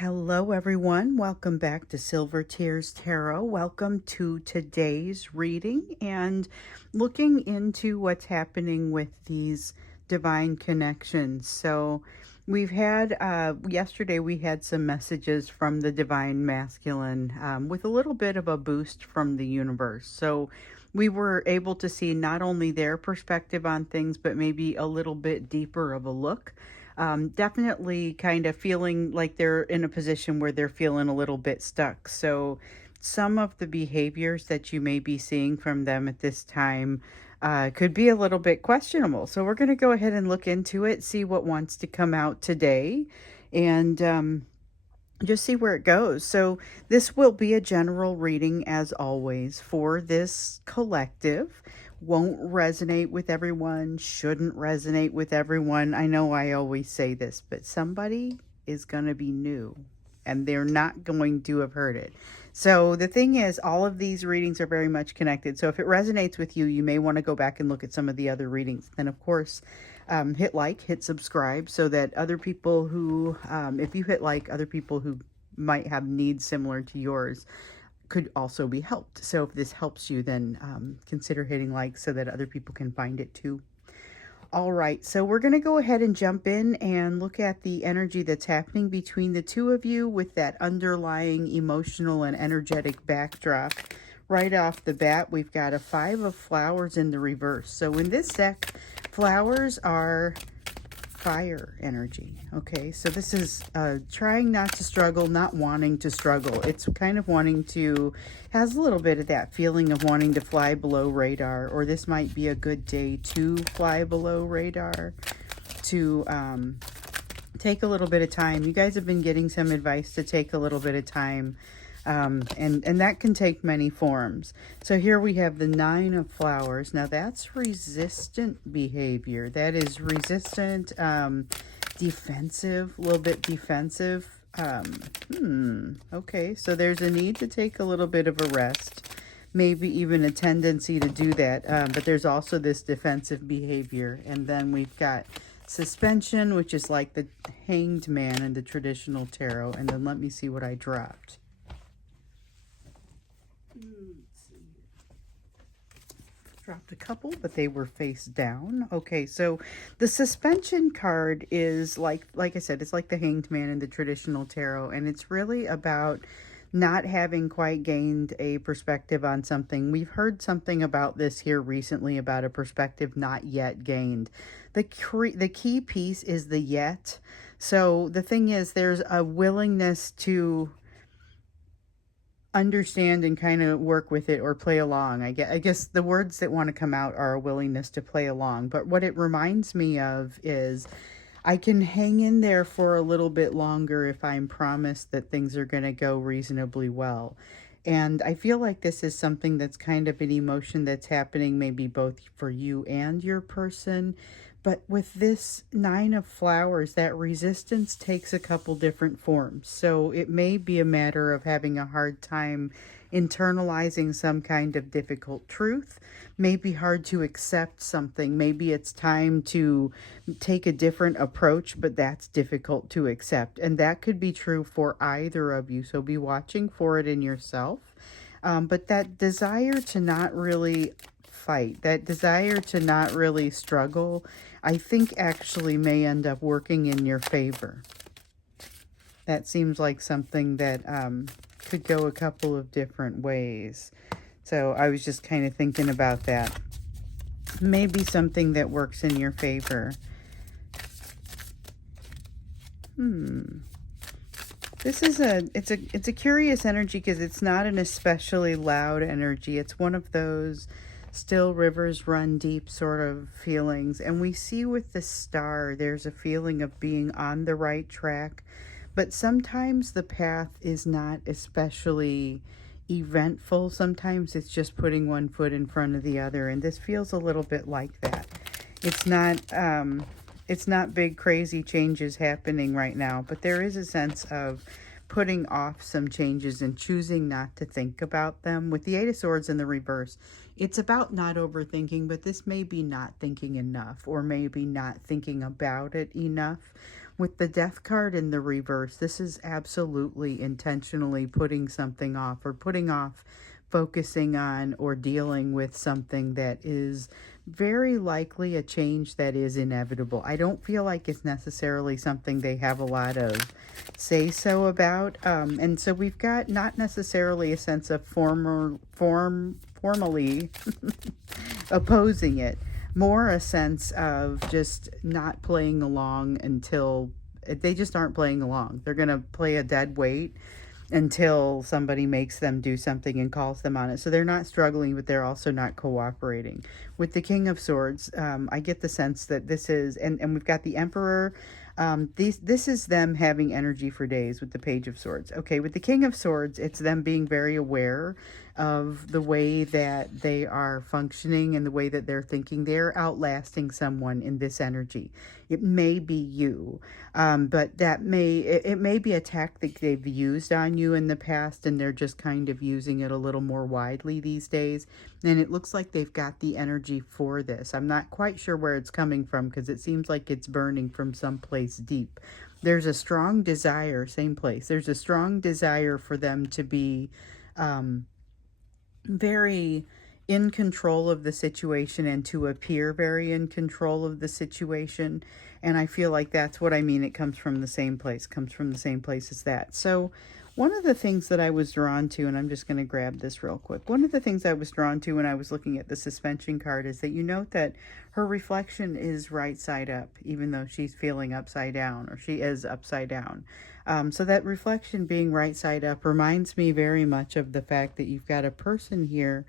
Hello, everyone. Welcome back to Silver Tears Tarot. Welcome to today's reading and looking into what's happening with these divine connections. So, we've had yesterday we had some messages from the divine masculine with a little bit of a boost from the universe. So, we were able to see not only their perspective on things, but maybe a little bit deeper of a look. Definitely kind of feeling like they're in a position where they're feeling a little bit stuck. So, some of the behaviors that you may be seeing from them at this time could be a little bit questionable. So, we're going to go ahead and look into it, see what wants to come out today, and just see where it goes. So, this will be a general reading as always for this collective. Won't resonate with everyone, shouldn't resonate with everyone. I know I always say this, but somebody is going to be new and they're not going to have heard it. So the thing is, all of these readings are very much connected. So if it resonates with you, you may want to go back and look at some of the other readings. Then, of course, hit like, hit subscribe so that other people who, if you hit like, other people who might have needs similar to yours could also be helped. So if this helps you, then consider hitting like so that other people can find it too. All right, so we're going to go ahead and jump in and look at the energy that's happening between the two of you with that underlying emotional and energetic backdrop. Right off the bat, we've got a 5 of flowers in the reverse. So in this deck, flowers are fire energy. Okay, so this is trying not to struggle, not wanting to struggle. It's kind of wanting to, has a little bit of that feeling of wanting to fly below radar, or this might be a good day to fly below radar, to take a little bit of time. You guys have been getting some advice to take a little bit of time. And that can take many forms. So here we have the 9 of flowers. Now that's resistant behavior. That is resistant, defensive, a little bit defensive. Okay, so there's a need to take a little bit of a rest. Maybe even a tendency to do that. But there's also this defensive behavior. And then we've got suspension, which is like the hanged man in the traditional tarot. And then let me see what I dropped. Dropped a couple, but they were face down. Okay, so the suspension card is like I said, it's like the hanged man in the traditional tarot, and it's really about not having quite gained a perspective on something. We've heard something about this here recently about a perspective not yet gained. The key piece is the yet. So the thing is, there's a willingness to understand and kind of work with it or play along. I guess the words that want to come out are a willingness to play along. But what it reminds me of is I can hang in there for a little bit longer if I'm promised that things are going to go reasonably well. And I feel like this is something that's kind of an emotion that's happening maybe both for you and your person. But with this 9 of flowers, that resistance takes a couple different forms. So it may be a matter of having a hard time internalizing some kind of difficult truth. Maybe hard to accept something. Maybe it's time to take a different approach, but that's difficult to accept. And that could be true for either of you. So be watching for it in yourself. But that desire to not really fight, that desire to not really struggle, I think actually may end up working in your favor. That seems like something that could go a couple of different ways. So I was just kind of thinking about that. Maybe something that works in your favor. This is it's a curious energy because it's not an especially loud energy. It's one of those still rivers run deep sort of feelings. And we see with the star, there's a feeling of being on the right track. But sometimes the path is not especially eventful. Sometimes it's just putting one foot in front of the other. And this feels a little bit like that. It's not big crazy changes happening right now, but there is a sense of putting off some changes and choosing not to think about them. With the 8 of Swords in the reverse, it's about not overthinking, but this may be not thinking enough, or maybe not thinking about it enough. With the death card in the reverse, this is absolutely intentionally putting something off, or putting off focusing on or dealing with something that is very likely a change that is inevitable. I don't feel like it's necessarily something they have a lot of say so about. And so we've got not necessarily a sense of formally opposing it, more a sense of just not playing along until they just aren't playing along. They're going to play a dead weight until somebody makes them do something and calls them on it. So they're not struggling, but they're also not cooperating. With the King of Swords, I get the sense that this is, and we've got the Emperor. This is them having energy for days with the Page of Swords. Okay, with the King of Swords, it's them being very aware of the way that they are functioning and the way that they're thinking. They're outlasting someone in this energy. It may be you, but it may be a tactic they've used on you in the past, and they're just kind of using it a little more widely these days. And it looks like they've got the energy for this. I'm not quite sure where it's coming from, because it seems like it's burning from someplace deep. There's a strong desire, same place. There's a strong desire for them to be very in control of the situation, and to appear very in control of the situation. And I feel like that's what I mean. It comes from the same place, as that. So one of the things that I was drawn to, and I'm just going to grab this real quick. One of the things I was drawn to when I was looking at the suspension card is that you note that her reflection is right side up, even though she's feeling upside down, or she is upside down. So that reflection being right side up reminds me very much of the fact that you've got a person here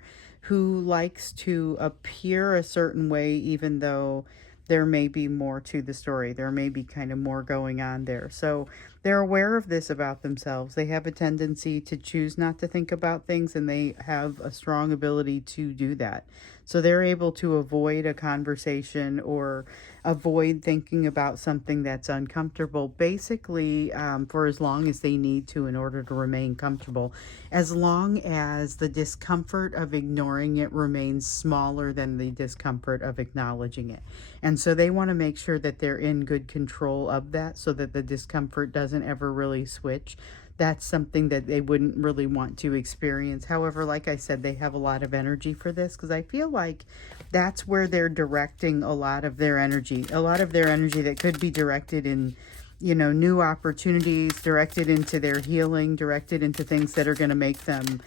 who likes to appear a certain way, even though there may be more to the story. There may be kind of more going on there. So they're aware of this about themselves. They have a tendency to choose not to think about things, and they have a strong ability to do that. So they're able to avoid a conversation, or avoid thinking about something that's uncomfortable, basically for as long as they need to in order to remain comfortable, as long as the discomfort of ignoring it remains smaller than the discomfort of acknowledging it. And so they want to make sure that they're in good control of that, so that the discomfort doesn't ever really switch. That's something that they wouldn't really want to experience. However, like I said, they have a lot of energy for this, because I feel like that's where they're directing a lot of their energy. A lot of their energy that could be directed in, new opportunities, directed into their healing, directed into things that are going to make them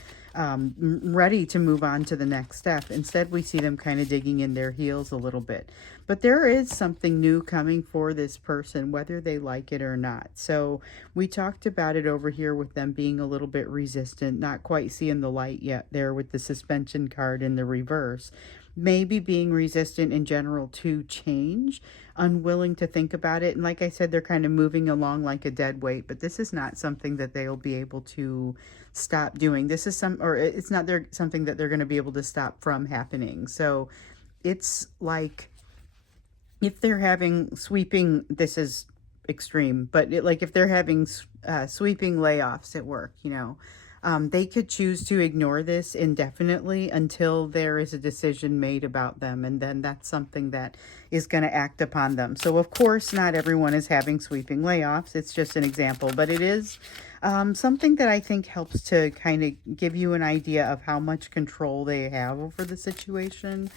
ready to move on to the next step. Instead, we see them kind of digging in their heels a little bit. But there is something new coming for this person, whether they like it or not. So we talked about it over here with them being a little bit resistant, not quite seeing the light yet there with the suspension card in the reverse. Maybe being resistant in general to change, unwilling to think about it. And like I said, they're kind of moving along like a dead weight, but this is not something that they'll be able to stop doing. This is it's not something that they're going to be able to stop from happening. So it's like, if they're having sweeping, this is extreme, but like if they're having sweeping layoffs at work, they could choose to ignore this indefinitely until there is a decision made about them, and then that's something that is going to act upon them. So of course, not everyone is having sweeping layoffs. It's just an example, but it is something that I think helps to kind of give you an idea of how much control they have over the situation.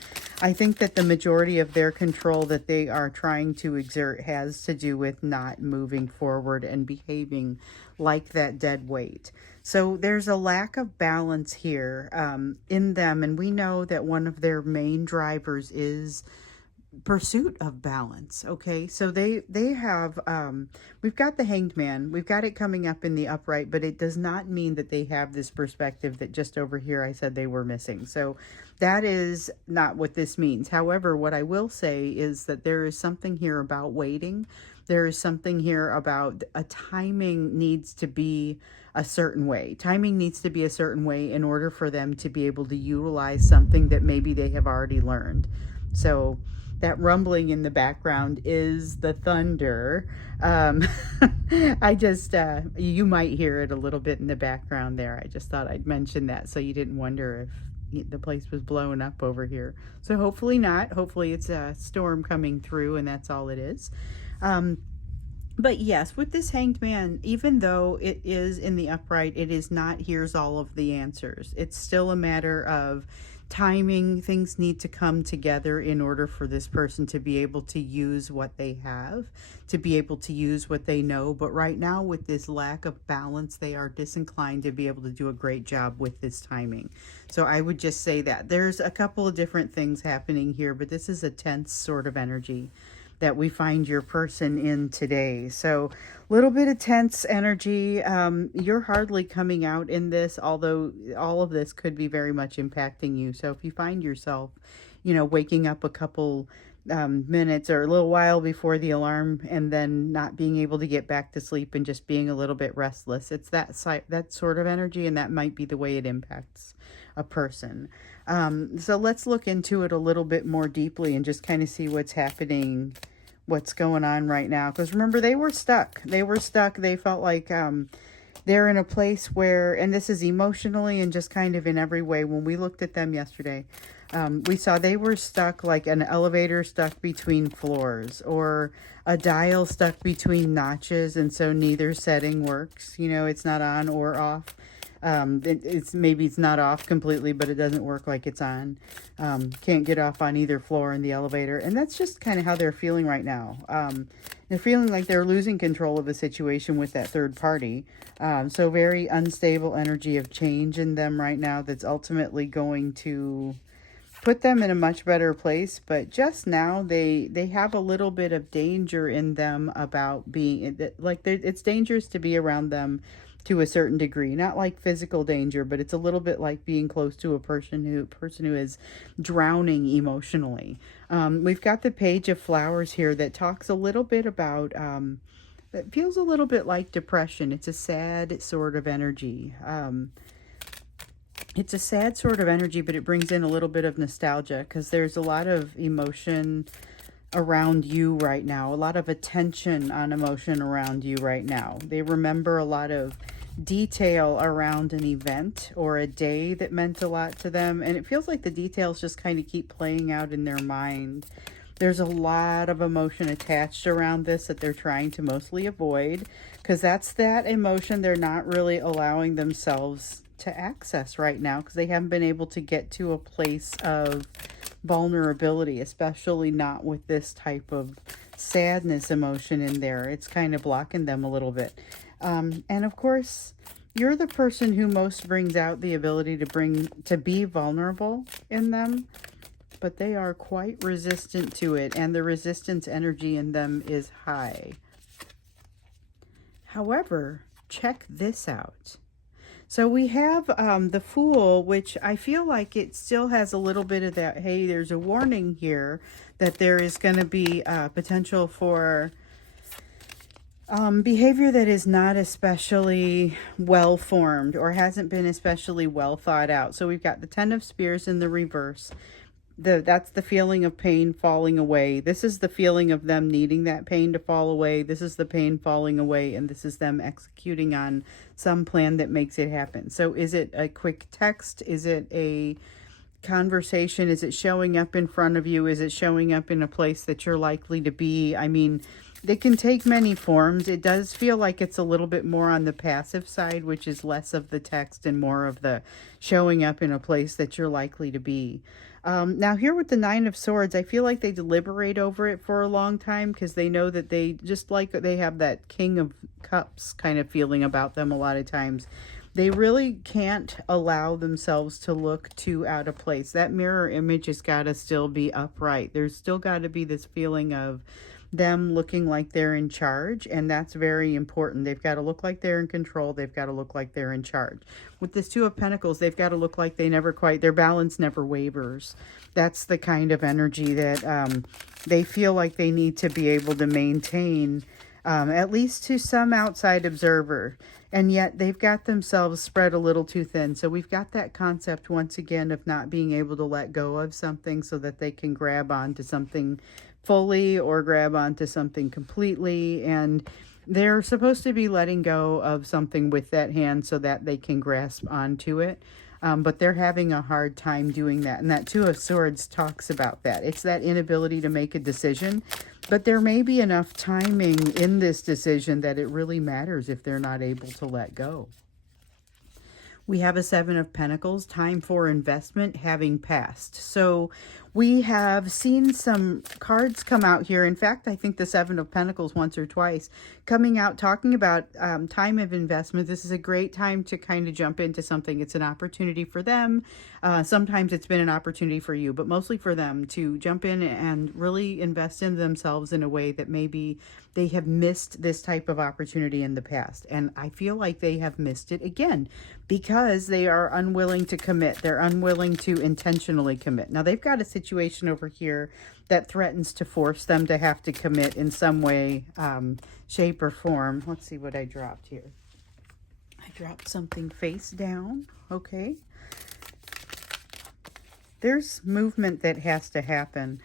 I think that the majority of their control that they are trying to exert has to do with not moving forward and behaving like that dead weight. So there's a lack of balance here in them, and we know that one of their main drivers is pursuit of balance. Okay, so they have we've got the Hanged Man, we've got it coming up in the upright, but it does not mean that they have this perspective that just over here I said they were missing. So that is not what this means. However, what I will say is that there is something here about waiting. There is something here about a timing needs to be a certain way. Timing needs to be a certain way in order for them to be able to utilize something that maybe they have already learned. So that rumbling in the background is the thunder. I just, you might hear it a little bit in the background there. I just thought I'd mention that so you didn't wonder if the place was blowing up over here. So hopefully not. Hopefully it's a storm coming through and that's all it is. But yes, with this Hanged Man, even though it is in the upright, it is not here's all of the answers. It's still a matter of timing. Things need to come together in order for this person to be able to use what they have, to be able to use what they know. But right now, with this lack of balance, they are disinclined to be able to do a great job with this timing. So I would just say that there's a couple of different things happening here, but this is a tense sort of energy that we find your person in today. So a little bit of tense energy. You're hardly coming out in this, although all of this could be very much impacting you. So if you find yourself, waking up a couple minutes or a little while before the alarm and then not being able to get back to sleep and just being a little bit restless, it's that sort of energy, and that might be the way it impacts a person. So let's look into it a little bit more deeply and just kind of see what's happening, what's going on right now. Because remember, they were stuck. They felt like they're in a place where, and this is emotionally and just kind of in every way. When we looked at them yesterday, we saw they were stuck like an elevator stuck between floors, or a dial stuck between notches, and so neither setting works. It's not on or off. Maybe it's not off completely, but it doesn't work like it's on. Can't get off on either floor in the elevator, and that's just kind of how they're feeling right now. They're feeling like they're losing control of the situation with that third party. So very unstable energy of change in them right now that's ultimately going to put them in a much better place. But just now they have a little bit of danger in them about being like, it's dangerous to be around them to a certain degree. Not like physical danger, but it's a little bit like being close to a person who is drowning emotionally. We've got the Page of Flowers here that talks a little bit about that feels a little bit like depression. It's a sad sort of energy. It's a sad sort of energy, but it brings in a little bit of nostalgia because there's a lot of emotion around you right now, a lot of attention on emotion around you right now. They remember a lot of detail around an event or a day that meant a lot to them, and it feels like the details just kind of keep playing out in their mind. There's a lot of emotion attached around this that they're trying to mostly avoid, because that's that emotion they're not really allowing themselves to access right now, because they haven't been able to get to a place of vulnerability, especially not with this type of sadness emotion in there. It's kind of blocking them a little bit. And of course, you're the person who most brings out the ability to be vulnerable in them, but they are quite resistant to it, and the resistance energy in them is high. However, check this out. So we have the Fool, which I feel like it still has a little bit of that, hey, there's a warning here that there is going to be potential for behavior that is not especially well formed or hasn't been especially well thought out. So we've got the Ten of Spears in the reverse. That's the feeling of pain falling away. This is the feeling of them needing that pain to fall away. This is the pain falling away, and this is them executing on some plan that makes it happen. So is it a quick text? Is it a conversation? Is it showing up in front of you? Is it showing up in a place that you're likely to be? I mean, they can take many forms. It does feel like it's a little bit more on the passive side, which is less of the text and more of the showing up in a place that you're likely to be. Now here with the Nine of Swords, I feel like they deliberate over it for a long time because they know that they, just like they have that King of Cups kind of feeling about them a lot of times, they really can't allow themselves to look too out of place. That mirror image has got to still be upright. There's still got to be this feeling of them looking like they're in charge, and that's very important. They've got to look like they're in control. They've got to look like they're in charge. With this Two of Pentacles, they've got to look like their balance never wavers. That's the kind of energy that they feel like they need to be able to maintain, at least to some outside observer. And yet they've got themselves spread a little too thin. So we've got that concept once again of not being able to let go of something so that they can grab onto something fully or grab onto something completely. And they're supposed to be letting go of something with that hand so that they can grasp onto it. But they're having a hard time doing that. And that Two of Swords talks about that. It's that inability to make a decision. But there may be enough timing in this decision that it really matters if they're not able to let go. We have a Seven of Pentacles, time for investment having passed. So we have seen some cards come out here. In fact, I think the Seven of Pentacles once or twice coming out talking about time of investment. This is a great time to kind of jump into something. It's an opportunity for them. Sometimes it's been an opportunity for you, but mostly for them to jump in and really invest in themselves in a way that maybe they have missed this type of opportunity in the past. And I feel like they have missed it again because they are unwilling to commit. They're unwilling to intentionally commit. Now, they've got a situation over here that threatens to force them to have to commit in some way, shape, or form. Let's see what I dropped here. I dropped something face down. Okay. There's movement that has to happen.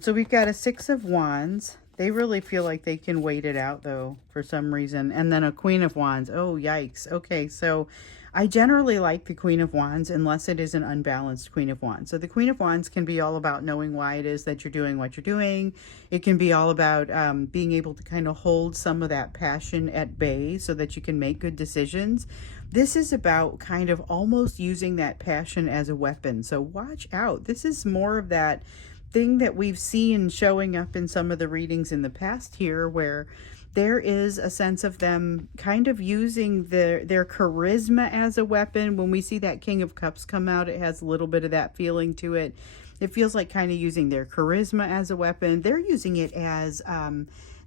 So we've got a Six of Wands. They really feel like they can wait it out, though, for some reason. And then a Queen of Wands. Oh, yikes. Okay, so I generally like the Queen of Wands unless it is an unbalanced Queen of Wands. So the Queen of Wands can be all about knowing why it is that you're doing what you're doing. It can be all about being able to kind of hold some of that passion at bay so that you can make good decisions. This is about kind of almost using that passion as a weapon. So watch out. This is more of that thing that we've seen showing up in some of the readings in the past here, where there is a sense of them kind of using their charisma as a weapon. When we see that King of Cups come out, it has a little bit of that feeling to it. It feels like kind of using their charisma as a weapon. They're using it as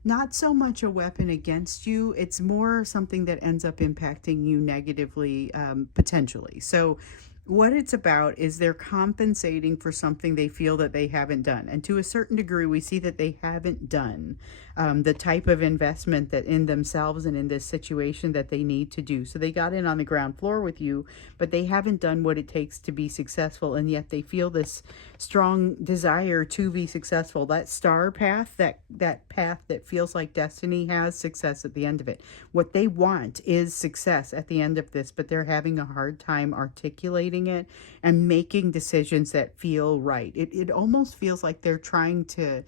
not so much a weapon against you. It's more something that ends up impacting you negatively, potentially. So what it's about is they're compensating for something they feel that they haven't done. And to a certain degree, we see that they haven't done the type of investment that in themselves and in this situation that they need to do. So they got in on the ground floor with you, but they haven't done what it takes to be successful. And yet they feel this strong desire to be successful. That star path, that path that feels like destiny, has success at the end of it. What they want is success at the end of this, but they're having a hard time articulating it and making decisions that feel right. It almost feels like they're trying to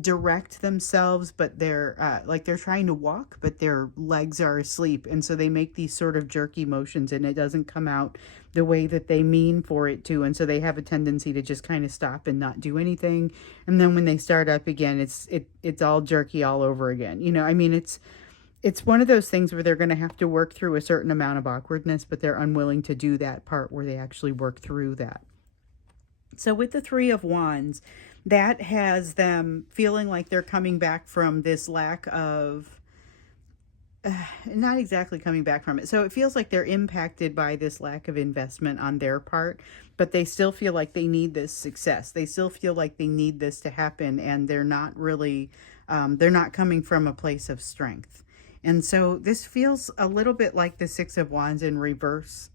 direct themselves, but they're like they're trying to walk, but their legs are asleep, and so they make these sort of jerky motions, and it doesn't come out the way that they mean for it to, and so they have a tendency to just kind of stop and not do anything, and then when they start up again, it's all jerky all over again. You know, I mean, it's one of those things where they're going to have to work through a certain amount of awkwardness, but they're unwilling to do that part where they actually work through that. So with the Three of Wands, that has them feeling like they're coming back from this lack of, not exactly coming back from it. So it feels like they're impacted by this lack of investment on their part, but they still feel like they need this success. They still feel like they need this to happen, and they're not really, they're not coming from a place of strength. And so this feels a little bit like the Six of Wands in reverse,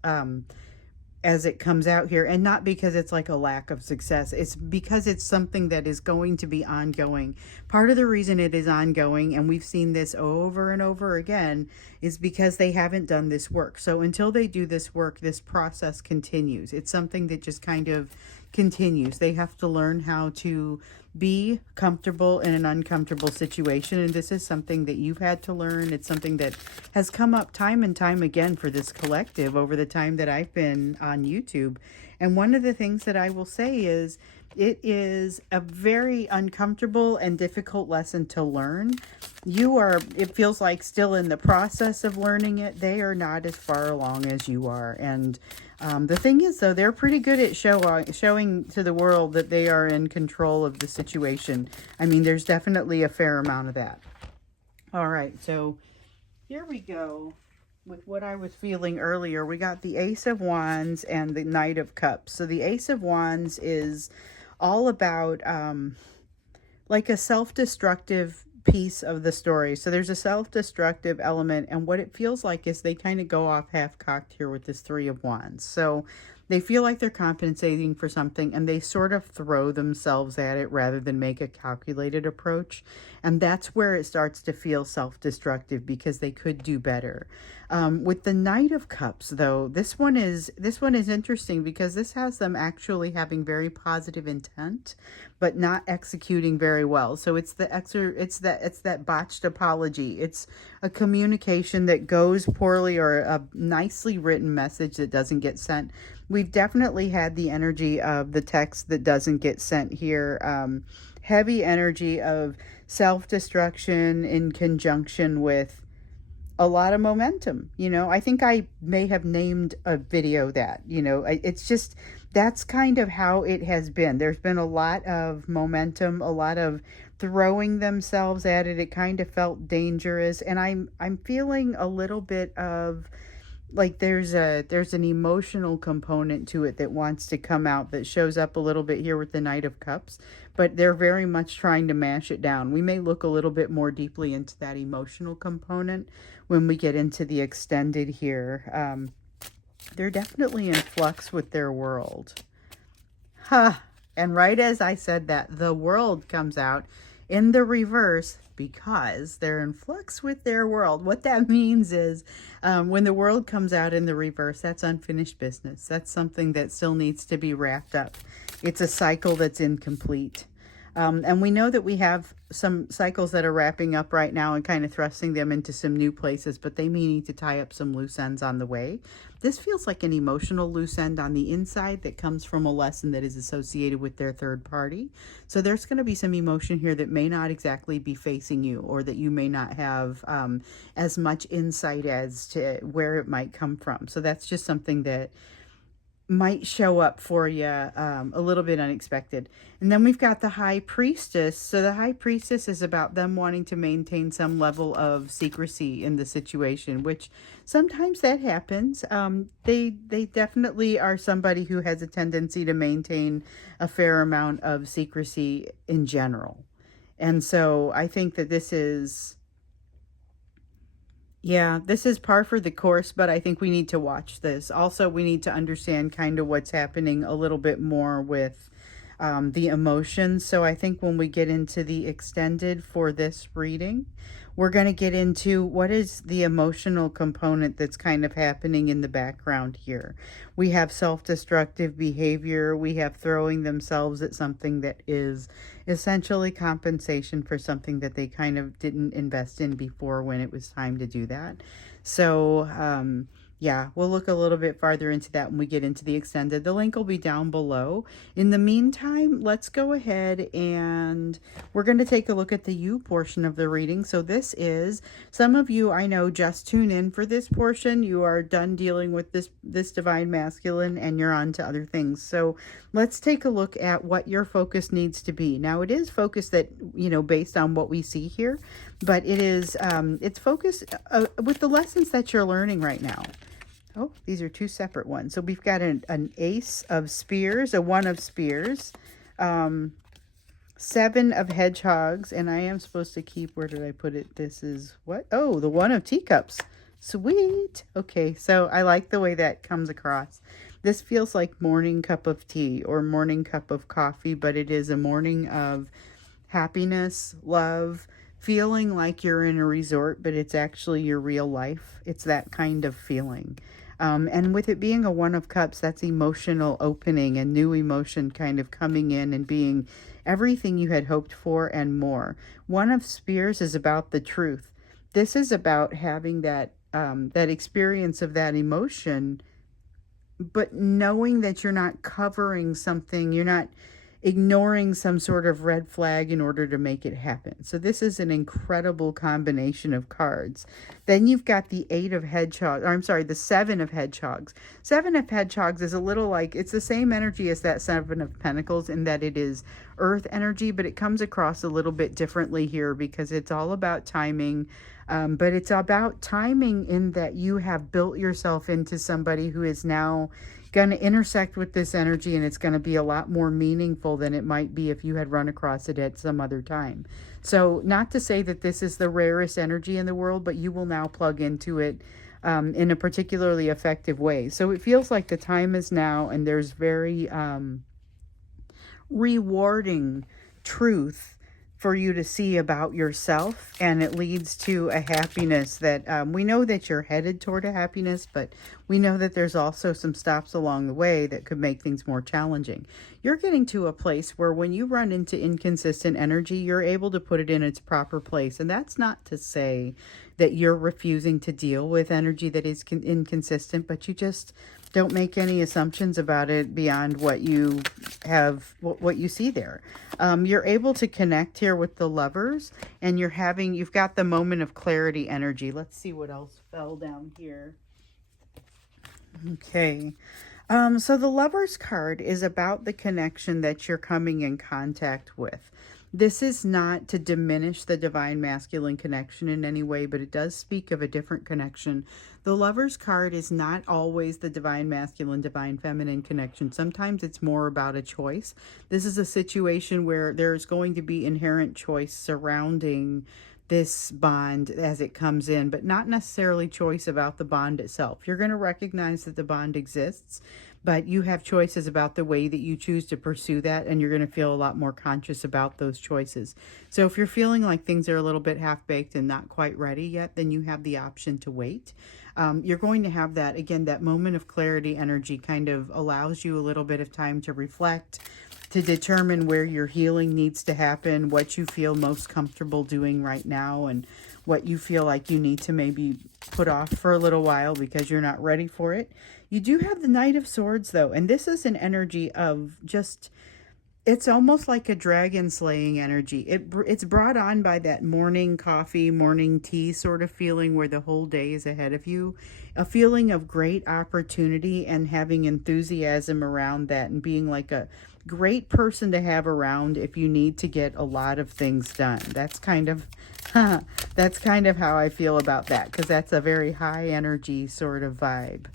as it comes out here, and not because it's like a lack of success. It's because it's something that is going to be ongoing. Part of the reason it is ongoing, and we've seen this over and over again, is because they haven't done this work. So until they do this work, this process continues. It's something that just kind of continues. They have to learn how to be comfortable in an uncomfortable situation, and this is something that you've had to learn. It's something that has come up time and time again for this collective over the time that I've been on YouTube. And one of the things that I will say is it is a very uncomfortable and difficult lesson to learn. You are, it feels like, still in the process of learning it. They are not as far along as you are. And the thing is, though, they're pretty good at showing to the world that they are in control of the situation. I mean, there's definitely a fair amount of that. All right, so here we go with what I was feeling earlier. We got the Ace of Wands and the Knight of Cups. So the Ace of Wands is all about like a self-destructive piece of the story. So there's a self-destructive element, and what it feels like is they kind of go off half-cocked here with this Three of Wands. So they feel like they're compensating for something, and they sort of throw themselves at it rather than make a calculated approach. And that's where it starts to feel self-destructive, because they could do better. With the Knight of Cups, though, this one is interesting because this has them actually having very positive intent, but not executing very well. So it's that botched apology. It's a communication that goes poorly, or a nicely written message that doesn't get sent. We've definitely had the energy of the text that doesn't get sent here. Heavy energy of self-destruction in conjunction with a lot of momentum. I think I may have named a video that, it's just, that's kind of how it has been. There's been a lot of momentum, a lot of throwing themselves at it. It kind of felt dangerous, and I'm feeling a little bit of like there's an emotional component to it that wants to come out, that shows up a little bit here with the Knight of Cups, but they're very much trying to mash it down. We may look a little bit more deeply into that emotional component when we get into the extended here. They're definitely in flux with their world. And right as I said that, the world comes out in the reverse because they're in flux with their world. What that means is when the world comes out in the reverse, that's unfinished business. That's something that still needs to be wrapped up. It's a cycle that's incomplete. And we know that we have some cycles that are wrapping up right now and kind of thrusting them into some new places, but they may need to tie up some loose ends on the way. This feels like an emotional loose end on the inside that comes from a lesson that is associated with their third party. So there's going to be some emotion here that may not exactly be facing you, or that you may not have as much insight as to where it might come from. So that's just something that might show up for you a little bit unexpected. And then we've got the High Priestess. So the High Priestess is about them wanting to maintain some level of secrecy in the situation, which sometimes that happens. They definitely are somebody who has a tendency to maintain a fair amount of secrecy in general. And so I think that this is par for the course, but I think we need to watch this. Also, we need to understand kind of what's happening a little bit more with the emotions. So I think when we get into the extended for this reading, we're going to get into what is the emotional component that's kind of happening in the background here. We have self-destructive behavior. We have throwing themselves at something that is essentially compensation for something that they kind of didn't invest in before when it was time to do that. So, we'll look a little bit farther into that when we get into the extended. The link will be down below. In the meantime, let's go ahead and we're going to take a look at the you portion of the reading. So this is, some of you I know just tune in for this portion. You are done dealing with this divine masculine and you're on to other things. So let's take a look at what your focus needs to be. Now it is focus that, based on what we see here, but it is, it's focused with the lessons that you're learning right now. Oh, these are two separate ones. So we've got an Ace of Spears, a One of Spears, Seven of Hedgehogs, and I am supposed to keep, where did I put it? This is what? Oh, the One of Teacups. Sweet. Okay, so I like the way that comes across. This feels like morning cup of tea or morning cup of coffee, but it is a morning of happiness, love, feeling like you're in a resort, but it's actually your real life. It's that kind of feeling. And with it being a One of Cups, that's emotional opening and new emotion kind of coming in and being everything you had hoped for and more. One of Spears is about the truth. This is about having that experience of that emotion, but knowing that you're not covering something, you're not ignoring some sort of red flag in order to make it happen. So this is an incredible combination of cards. Then you've got the the Seven of Hedgehogs. Seven of Hedgehogs is a little like, it's the same energy as that Seven of Pentacles in that it is earth energy, but it comes across a little bit differently here because it's all about timing. But it's about timing in that you have built yourself into somebody who is now going to intersect with this energy, and it's going to be a lot more meaningful than it might be if you had run across it at some other time. So not to say that this is the rarest energy in the world, but you will now plug into it in a particularly effective way. So it feels like the time is now, and there's very rewarding truth for you to see about yourself, and it leads to a happiness that we know that you're headed toward a happiness, but we know that there's also some stops along the way that could make things more challenging. You're getting to a place where when you run into inconsistent energy, you're able to put it in its proper place. And that's not to say that you're refusing to deal with energy that is inconsistent, but you just don't make any assumptions about it beyond what you have, what you see there. You're able to connect here with the lovers, and you've got the moment of clarity energy. Let's see what else fell down here. Okay. So the Lover's card is about the connection that you're coming in contact with. This is not to diminish the divine masculine connection in any way, but it does speak of a different connection. The Lover's card is not always the divine masculine, divine feminine connection. Sometimes it's more about a choice. This is a situation where there's going to be inherent choice surrounding this bond as it comes in, but not necessarily choice about the bond itself. You're going to recognize that the bond exists, but you have choices about the way that you choose to pursue that, and you're going to feel a lot more conscious about those choices. So if you're feeling like things are a little bit half-baked and not quite ready yet, then you have the option to wait. You're going to have that, again, that moment of clarity energy kind of allows you a little bit of time to reflect, to determine where your healing needs to happen, what you feel most comfortable doing right now, and what you feel like you need to maybe put off for a little while because you're not ready for it. You do have the Knight of Swords, though, and this is an energy of just, it's almost like a dragon slaying energy. It's brought on by that morning coffee, morning tea sort of feeling where the whole day is ahead of you. A feeling of great opportunity and having enthusiasm around that, and being like a great person to have around if you need to get a lot of things done. That's kind of that's kind of how I feel about that, because that's a very high energy sort of vibe.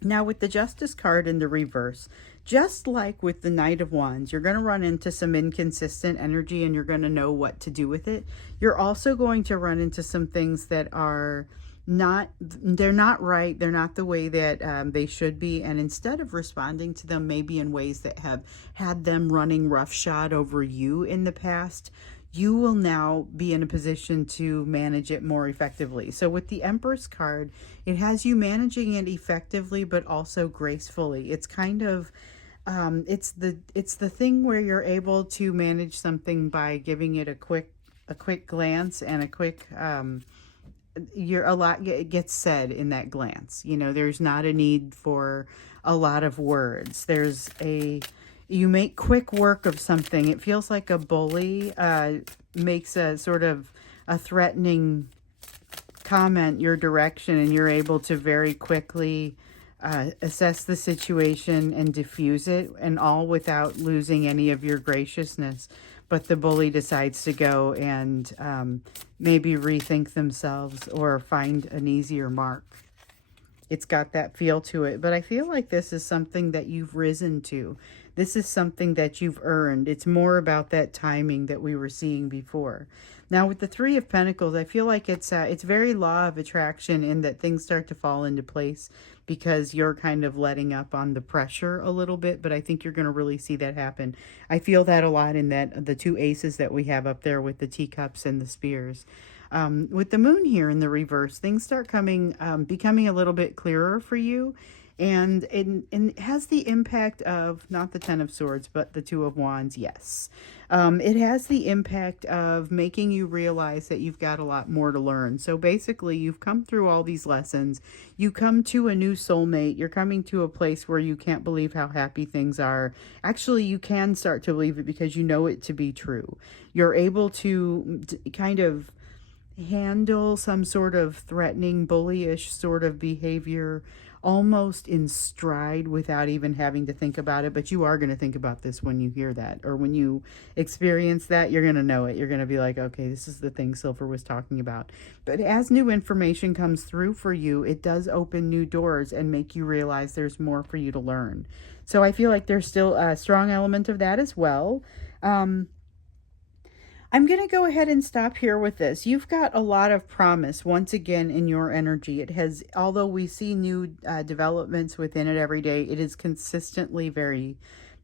Now with the Justice card in the reverse, just like with the Knight of Wands, you're going to run into some inconsistent energy and you're going to know what to do with it. You're also going to run into some things that are they're not right. They're not the way that they should be. And instead of responding to them maybe in ways that have had them running roughshod over you in the past, you will now be in a position to manage it more effectively. So with the Empress card, it has you managing it effectively, but also gracefully. It's kind of, it's the thing where you're able to manage something by giving it a quick glance and a quick, a lot gets said in that glance. You know, there's not a need for a lot of words. You make quick work of something. It feels like a bully makes a sort of a threatening comment your direction, and you're able to very quickly assess the situation and diffuse it, and all without losing any of your graciousness. But the bully decides to go and maybe rethink themselves or find an easier mark. It's got that feel to it. But I feel like this is something that you've risen to. This is something that you've earned. It's more about that timing that we were seeing before. Now with the Three of Pentacles, I feel like it's very law of attraction, in that things start to fall into place because you're kind of letting up on the pressure a little bit. But I think you're going to really see that happen. I feel that a lot in that the two aces that we have up there with the teacups and the spears. With the moon here in the reverse, things start becoming a little bit clearer for you. And it has the impact of not the Ten of Swords, but the Two of Wands, yes. It has the impact of making you realize that you've got a lot more to learn. So basically, you've come through all these lessons. You come to a new soulmate. You're coming to a place where you can't believe how happy things are. Actually, you can start to believe it because you know it to be true. You're able to kind of handle some sort of threatening, bullyish sort of behavior almost in stride without even having to think about it. But you are going to think about this when you hear that, or when you experience that. You're going to know it. You're going to be like, okay, this is the thing Silver was talking about. But as new information comes through for you, it does open new doors and make you realize there's more for you to learn. So I feel like there's still a strong element of that as well. I'm going to go ahead and stop here with this. You've got a lot of promise once again in your energy. It has, although we see new developments within it every day, it is consistently very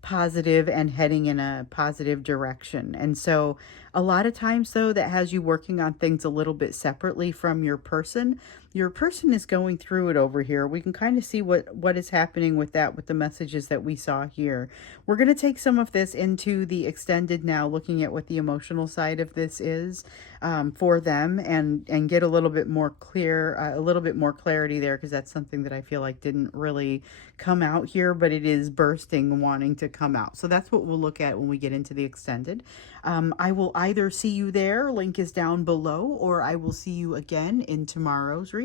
positive and heading in a positive direction. And so a lot of times though, that has you working on things a little bit separately from your person. Your person is going through it over here. We can kind of see what is happening with that, with the messages that we saw here. We're going to take some of this into the extended now, looking at what the emotional side of this is for them, and get a little bit more clear, a little bit more clarity there, because that's something that I feel like didn't really come out here, but it is bursting, wanting to come out. So that's what we'll look at when we get into the extended. I will either see you there, link is down below, or I will see you again in tomorrow's reading.